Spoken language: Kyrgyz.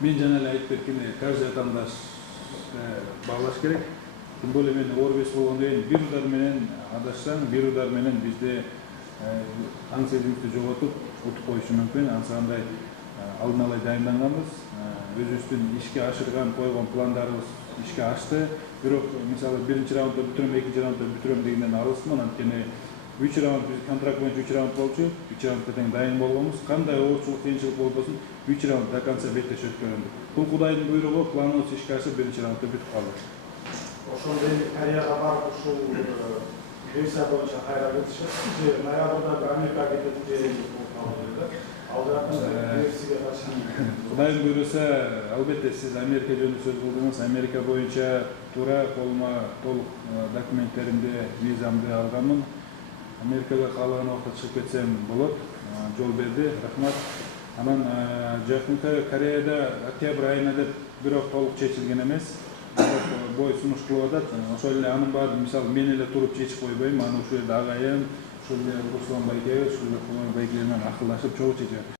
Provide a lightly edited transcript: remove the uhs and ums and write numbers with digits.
Мен жана эле айтып кеткендей, каждый атаандаш баглаш керек. Тем более мен орбес болгондон кийин бир удар менен адашсаң, бир удар менен бизде аң сезимибизди жоготуп, утуп коюшу мүмкүн. Ансандай алдын ала дайынданганбыз. Өзүбүздүн ишке ашырган койгон пландарыбыз ишке ашты. Бирок мисалы биринчи раундда бүтүрөм, экинчи раундда бүтүрөм дегенден арылсызмын. Анткени 3 раунд биз контракт боюнча 3 раунд болчу. 3 раундка тең дайын болгонбуз. Кандай оорчулук, кыйынчылык болбосун 3 раунд до конца беттеш өткөрөндүк. Бул Кудайдын буйругу, планыбыз ишке ашып, биринчи раундда бүтүп калды. Ошондой Кореяга барып ушул версия боюнча кайра кетишет же ноябрда Америкага кетет же ал жактан версияга катышат. Кудайдын буйруса, албетте сиз Америка жөнүндө сөз кылдыңыз. Америка боюнча туура колума толук документтеримди, визамды алганмын. Америкага каалаган убакта чыгып кетсем болот. Жол берди, рахмат. Анан жакынкы Кореяда октябрь айына деп бирок толук чечилген эмес. Бой сунуш кылып атат. Ошол эле анын баарын мисалы мен эле туруп чечип койбойм. Аны ушул жерде агайым, ушул эле Руслан байке, ушул эле Кулман байке менен акылдашып чогуу чечет.